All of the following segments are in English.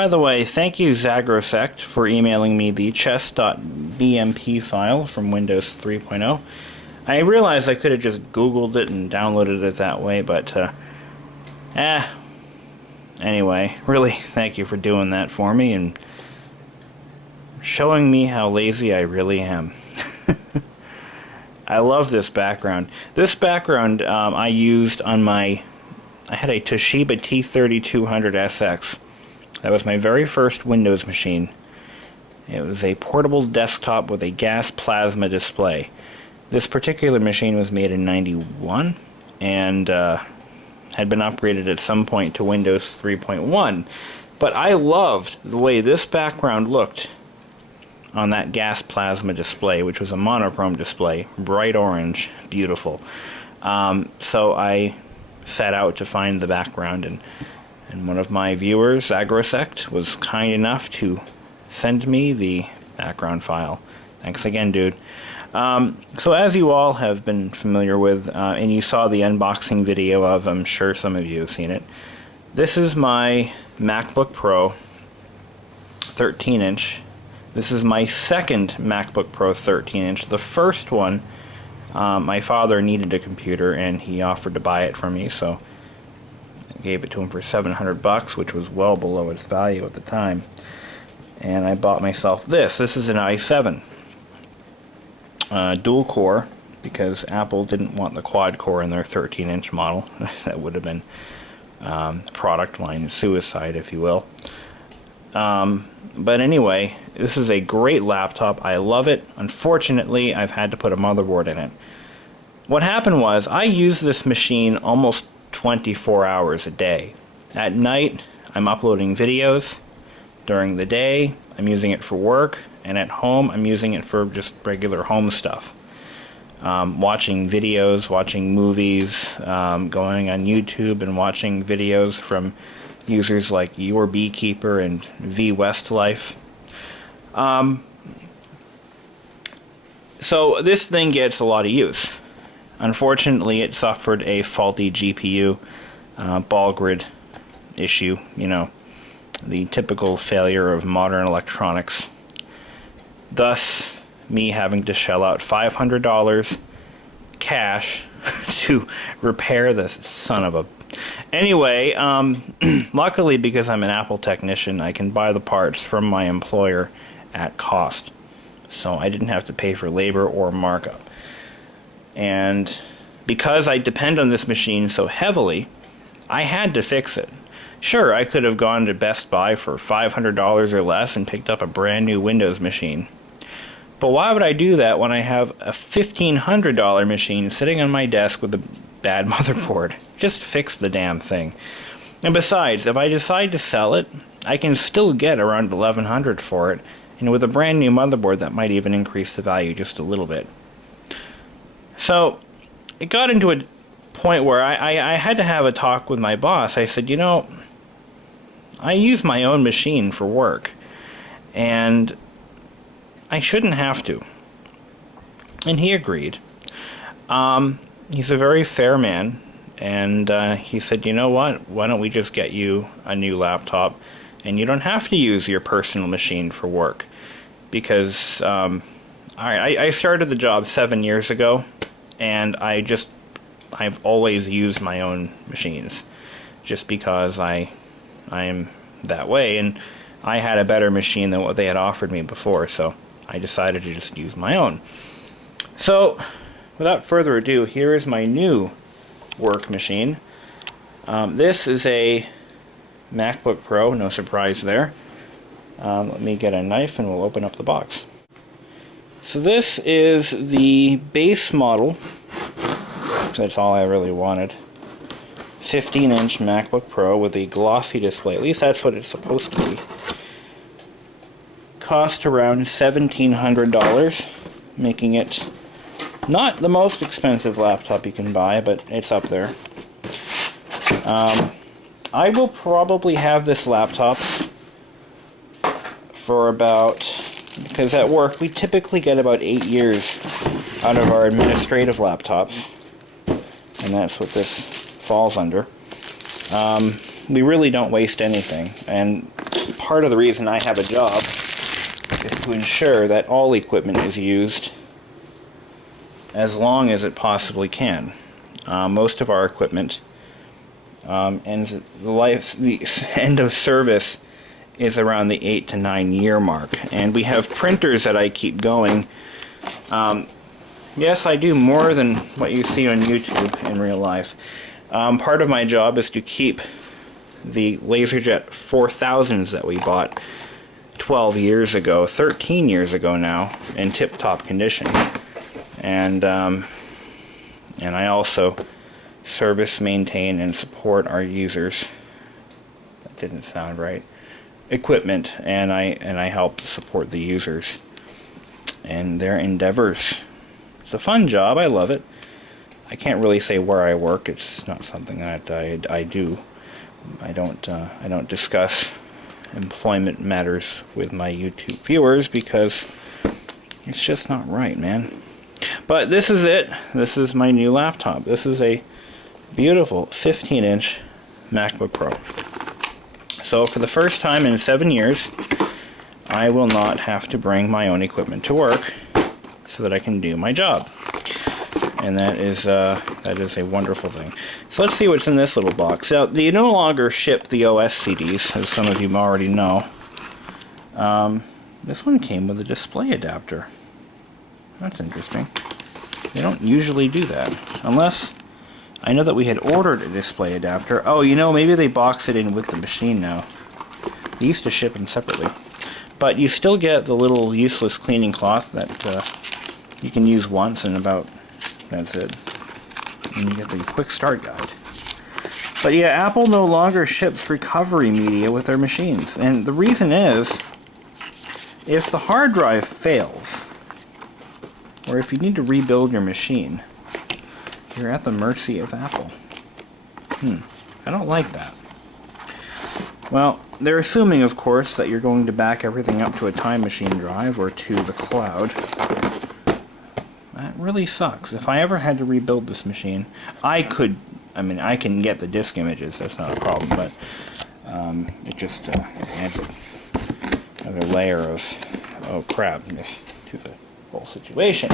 By the way, thank you Zagrosect for emailing me the chess.bmp file from Windows 3.0. I realized I could have just Googled it and downloaded it that way, but anyway, really thank you for doing that for me and showing me how lazy I really am. I love this background. This background I used on I had a Toshiba T3200SX. That was my very first Windows machine. It was a portable desktop with a gas plasma display. This particular machine was made in '91 and had been upgraded at some point to Windows 3.1. But I loved the way this background looked on that gas plasma display, which was a monochrome display, bright orange, beautiful. So I set out to find the background, and one of my viewers, Zagrosect, was kind enough to send me the background file. Thanks again, dude. So as you all have been familiar with, and you saw the unboxing video of, I'm sure some of you have seen it, this is my MacBook Pro 13-inch. This is my second MacBook Pro 13-inch. The first one, my father needed a computer and he offered to buy it for me, so I gave it to him for $700, which was well below its value at the time. And I bought myself this. This is an i7. Dual core, because Apple didn't want the quad core in their 13-inch model. That would have been product line suicide, if you will. But anyway, this is a great laptop. I love it. Unfortunately, I've had to put a motherboard in it. What happened was, I use this machine almost 24 hours a day. At night, I'm uploading videos. During the day, I'm using it for work. And at home, I'm using it for just regular home stuff. Watching videos, watching movies, going on YouTube and watching videos from users like Your Beekeeper and V Westlife. So this thing gets a lot of use. Unfortunately, it suffered a faulty GPU ball grid issue, you know, the typical failure of modern electronics. Thus, me having to shell out $500 cash to repair this son of a... Anyway, luckily, because I'm an Apple technician, I can buy the parts from my employer at cost. So I didn't have to pay for labor or markup. And because I depend on this machine so heavily, I had to fix it. Sure, I could have gone to Best Buy for $500 or less and picked up a brand new Windows machine. But why would I do that when I have a $1,500 machine sitting on my desk with a bad motherboard? Just fix the damn thing. And besides, if I decide to sell it, I can still get around $1,100 for it, and with a brand new motherboard that might even increase the value just a little bit. So it got into a point where I had to have a talk with my boss. I said, you know, I use my own machine for work, and I shouldn't have to. And he agreed. He's a very fair man, and he said, you know what, why don't we just get you a new laptop, and you don't have to use your personal machine for work. Because I started the job 7 years ago, and I've always used my own machines, just because I am that way, and I had a better machine than what they had offered me before, so I decided to just use my own. So, without further ado, here is my new work machine. This is a MacBook Pro, no surprise there. Let me get a knife and we'll open up the box. So this is the base model. That's all I really wanted. 15-inch MacBook Pro with a glossy display. At least that's what it's supposed to be. Cost around $1,700, making it not the most expensive laptop you can buy, but it's up there. I will probably have this laptop for about, because at work we typically get about 8 years out of our administrative laptops, and that's what this falls under. We really don't waste anything, and part of the reason I have a job is to ensure that all equipment is used as long as it possibly can. Most of our equipment ends the end of service is around the 8 to 9 year mark, and we have printers that I keep going. Yes, I do more than what you see on YouTube in real life. Part of my job is to keep the LaserJet 4000s that we bought 12 years ago, 13 years ago now, in tip-top condition. And I also service, maintain, and support our users. That didn't sound right. Equipment, and I help support the users and their endeavors. It's a fun job. I love it. I can't really say where I work. It's not something that I do. I don't discuss employment matters with my YouTube viewers because it's just not right, man. But this is it. This is my new laptop. This is a beautiful 15-inch MacBook Pro. So for the first time in 7 years, I will not have to bring my own equipment to work so that I can do my job. And that is a wonderful thing. So let's see what's in this little box. Now, they no longer ship the OS CDs, as some of you already know. This one came with a display adapter. That's interesting. They don't usually do that. Unless, I know that we had ordered a display adapter. Oh, you know, maybe they box it in with the machine now. They used to ship them separately. But you still get the little useless cleaning cloth that you can use once and about, that's it. And you get the quick start guide. But yeah, Apple no longer ships recovery media with their machines. And the reason is, if the hard drive fails, or if you need to rebuild your machine, you're at the mercy of Apple. I don't like that. Well, they're assuming, of course, that you're going to back everything up to a Time Machine drive or to the cloud. That really sucks. If I ever had to rebuild this machine, I can get the disk images, that's not a problem, but it just adds another layer of, oh crapness to the whole situation.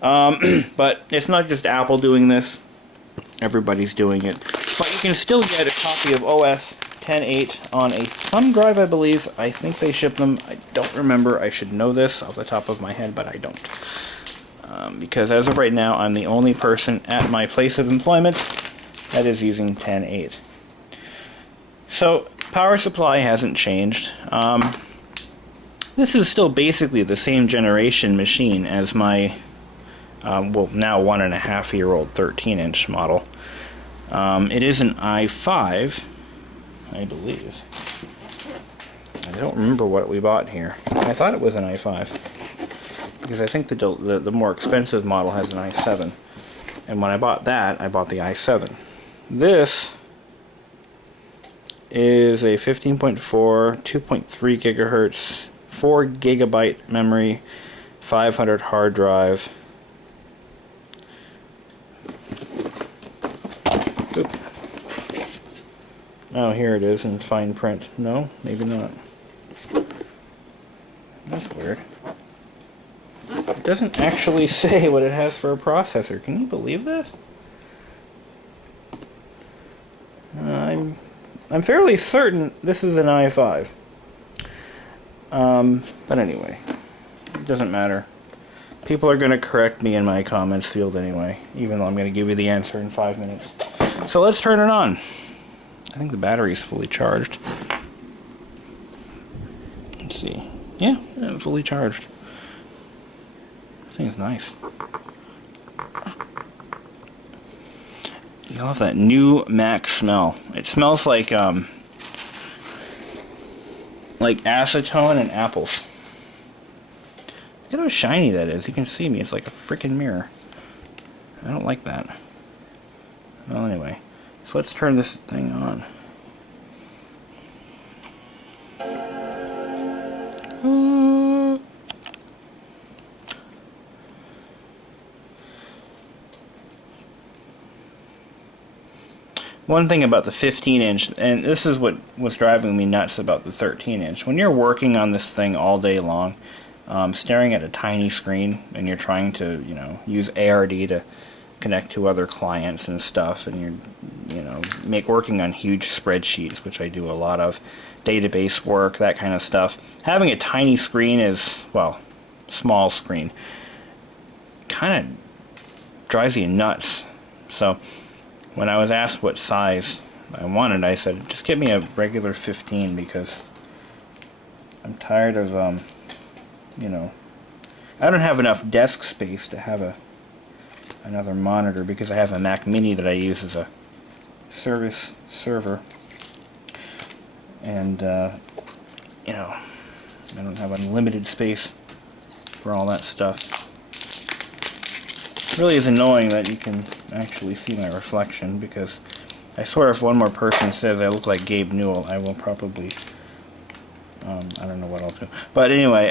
But it's not just Apple doing this, everybody's doing it. But you can still get a copy of OS 10.8 on a thumb drive, I believe. I think they ship them. I don't remember. I should know this off the top of my head, but I don't. Because as of right now, I'm the only person at my place of employment that is using 10.8. So, power supply hasn't changed. This is still basically the same generation machine as my, well, now 1.5-year-old 13-inch model. It is an i5, I believe. I don't remember what we bought here. I thought it was an i5, because I think the more expensive model has an i7. And when I bought that, I bought the i7. This is a 15.4, 2.3 gigahertz, 4 gigabyte memory, 500 hard drive. Oop. Oh, here it is in fine print. No, maybe not. That's weird. It doesn't actually say what it has for a processor. Can you believe that? I'm fairly certain this is an i5. But anyway, it doesn't matter. People are going to correct me in my comments field anyway, even though I'm going to give you the answer in 5 minutes. So let's turn it on. I think the battery's fully charged. Let's see. Yeah, fully charged. This thing's nice. You have that new Mac smell. It smells like acetone and apples. Look at how shiny that is. You can see me. It's like a freaking mirror. I don't like that. Well, anyway. So let's turn this thing on. one thing about the 15-inch, and this is what was driving me nuts about the 13-inch, when you're working on this thing all day long, staring at a tiny screen, and you're trying to, you know, use ARD to connect to other clients and stuff, and you're, you know, working on huge spreadsheets, which I do a lot of, database work, that kind of stuff. Having a tiny screen is, well, small screen, kind of drives you nuts. So when I was asked what size I wanted, I said, just get me a regular 15, because I'm tired of, you know, I don't have enough desk space to have another monitor, because I have a Mac Mini that I use as a service server, and you know, I don't have unlimited space for all that stuff. It really is annoying that you can actually see my reflection, because I swear if one more person says I look like Gabe Newell, I will probably, I don't know what I'll do. But anyway,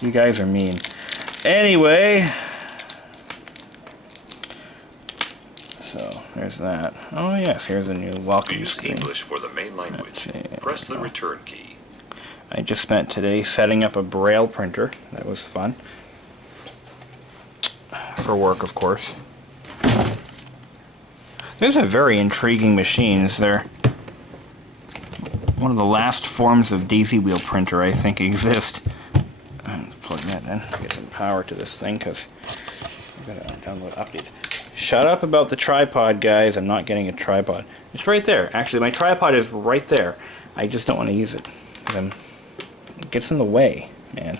you guys are mean. Anyway, so there's that. Oh yes, here's a new welcome Use screen. English for the main language. Press the return key. I just spent today setting up a Braille printer. That was fun. For work, of course. These are very intriguing machines. They're one of the last forms of daisy wheel printer I think exist. Let's plug that in. Get some power to this thing, because I've got to download updates. Shut up about the tripod, guys. I'm not getting a tripod. It's right there. Actually, my tripod is right there. I just don't want to use it. It gets in the way, man.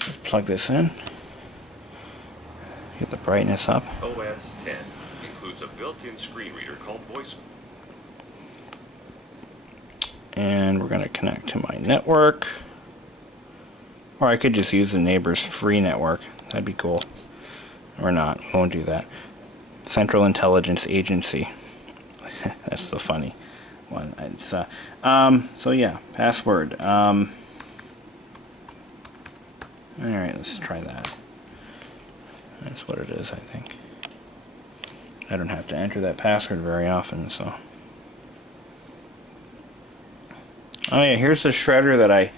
Let's plug this in. Get the brightness up. OS 10 includes a built-in screen reader called Voice. And we're going to connect to my network. Or I could just use the neighbor's free network. That'd be cool. Or not. We won't do that. Central Intelligence Agency. That's the funny one. It's, so yeah, password. Alright, let's try that. That's what it is, I think. I don't have to enter that password very often, so. Oh yeah, here's the shredder that I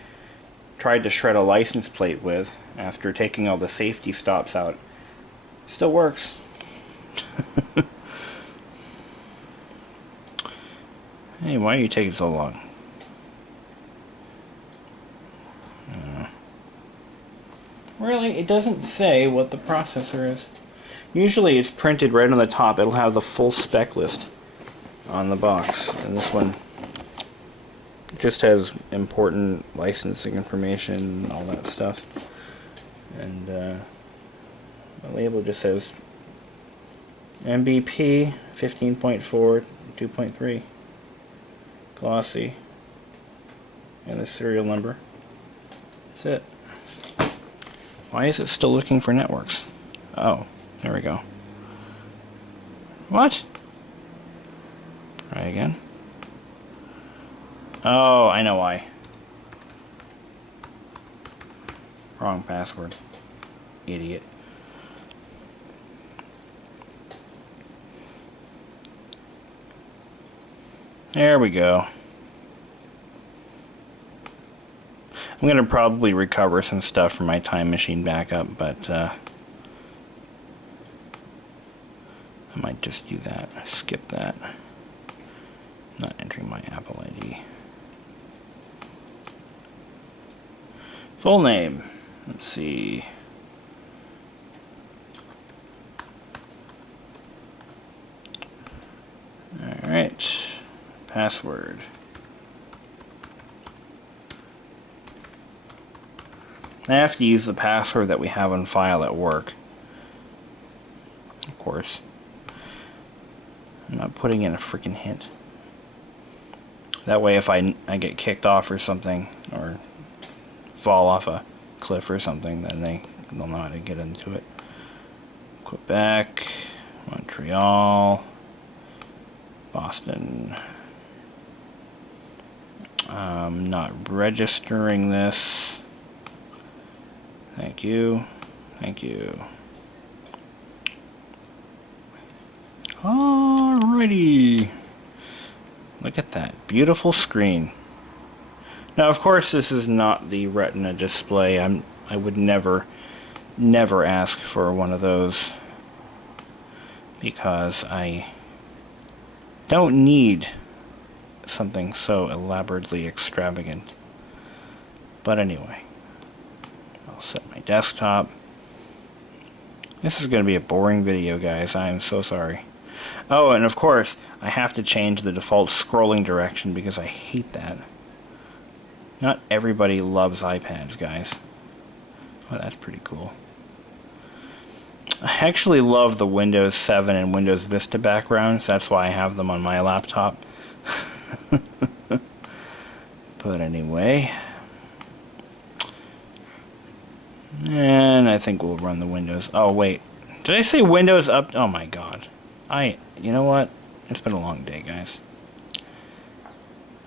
tried to shred a license plate with after taking all the safety stops out. Still works. Hey, why are you taking so long? Really, it doesn't say what the processor is. Usually it's printed right on the top. It'll have the full spec list on the box. And this one just has important licensing information and all that stuff. And the label just says MBP 15.4 2.3 glossy, and the serial number. That's it. Why is it still looking for networks? Oh, there we go. What? Try again. Oh, I know why. Wrong password. Idiot. There we go. I'm going to probably recover some stuff from my time machine backup, but I might just do that. Skip that. Not entering my Apple ID. Full name. Let's see. Alright. Password. I have to use the password that we have on file at work. Of course. I'm not putting in a freaking hint. That way if I get kicked off or something, or fall off a cliff or something, then they'll know how to get into it. Quebec, Montreal, Boston. I'm not registering this. Thank you. Thank you. Alrighty. Look at that. Beautiful screen. Now, of course, this is not the Retina display. I would never ask for one of those because I don't need something so elaborately extravagant. But anyway, I'll set my desktop. This is going to be a boring video, guys. I am so sorry. Oh, and of course, I have to change the default scrolling direction because I hate that. Not everybody loves iPads, guys. Oh, that's pretty cool. I actually love the Windows 7 and Windows Vista backgrounds. That's why I have them on my laptop. But anyway. And I think we'll run the Windows. Oh, wait. Did I say Windows up? Oh, my God. You know what? It's been a long day, guys.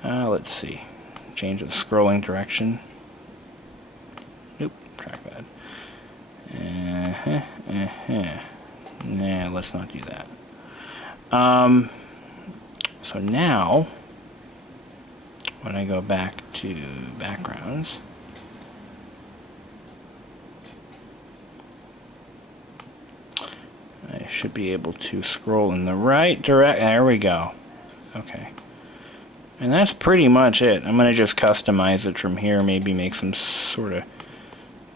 Let's see. Change the scrolling direction. Nope. Trackpad. Nah, let's not do that. So now, when I go back to backgrounds, I should be able to scroll in the right direction. There we go. Okay. And that's pretty much it. I'm going to just customize it from here, maybe make some sort of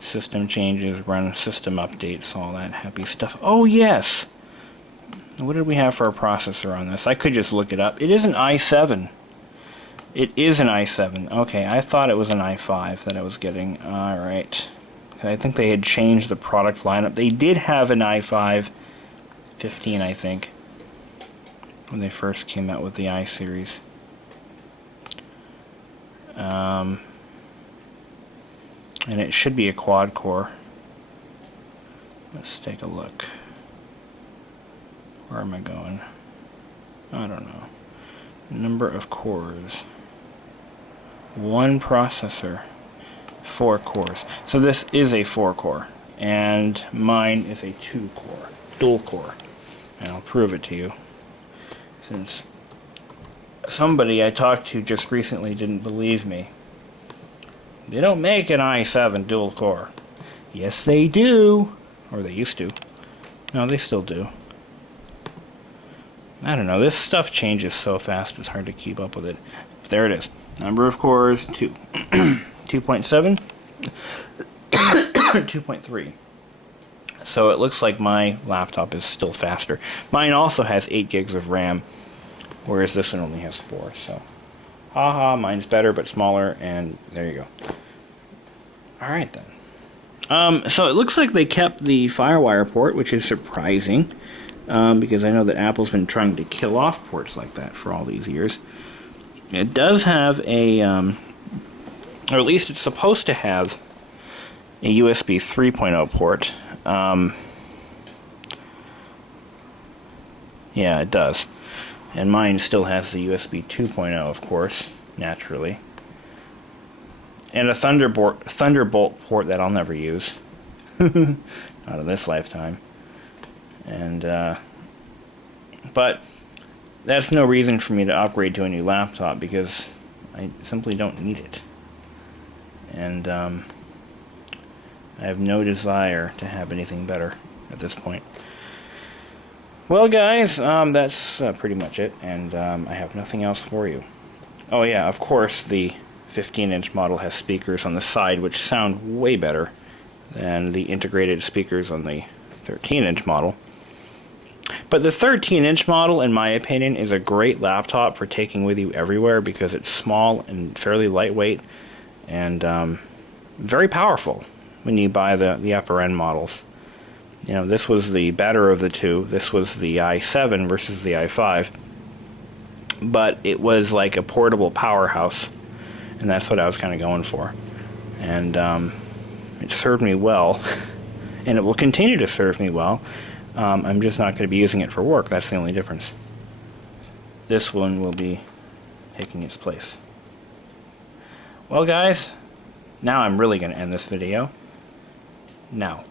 system changes, run system updates, all that happy stuff. Oh, yes! What did we have for a processor on this? I could just look it up. It is an i7. It is an i7. Okay, I thought it was an i5 that I was getting. Alright. I think they had changed the product lineup. They did have an i5 15, I think, when they first came out with the i-series. And it should be a quad core. Let's take a look. Where am I going? I don't know. Number of cores. 1 processor. 4 cores. So this is a 4 core. And mine is a 2 core. Dual core. And I'll prove it to you. Since somebody I talked to just recently didn't believe me. They don't make an i7 dual core. Yes, they do. Or they used to. No, they still do. I don't know. This stuff changes so fast, it's hard to keep up with it. But there it is. Number of cores, 2. 2.7? 2.3. So it looks like my laptop is still faster. Mine also has 8 gigs of RAM, whereas this one only has 4. So, haha, mine's better but smaller, and there you go. Alright then. So it looks like they kept the FireWire port, which is surprising, because I know that Apple's been trying to kill off ports like that for all these years. It does have a, or at least it's supposed to have, a USB 3.0 port. Yeah, it does. And mine still has the USB 2.0, of course, naturally. And a Thunderbolt port that I'll never use. Not in this lifetime. And, but that's no reason for me to upgrade to a new laptop because I simply don't need it. And, I have no desire to have anything better at this point. Well, guys, that's pretty much it, and I have nothing else for you. Oh yeah, of course, the 15-inch model has speakers on the side, which sound way better than the integrated speakers on the 13-inch model. But the 13-inch model, in my opinion, is a great laptop for taking with you everywhere because it's small and fairly lightweight and very powerful when you buy the upper-end models. You know, this was the better of the two. This was the i7 versus the i5. But it was like a portable powerhouse, and that's what I was kind of going for. And it served me well, and it will continue to serve me well. I'm just not going to be using it for work. That's the only difference. This one will be taking its place. Well, guys, now I'm really going to end this video. Now.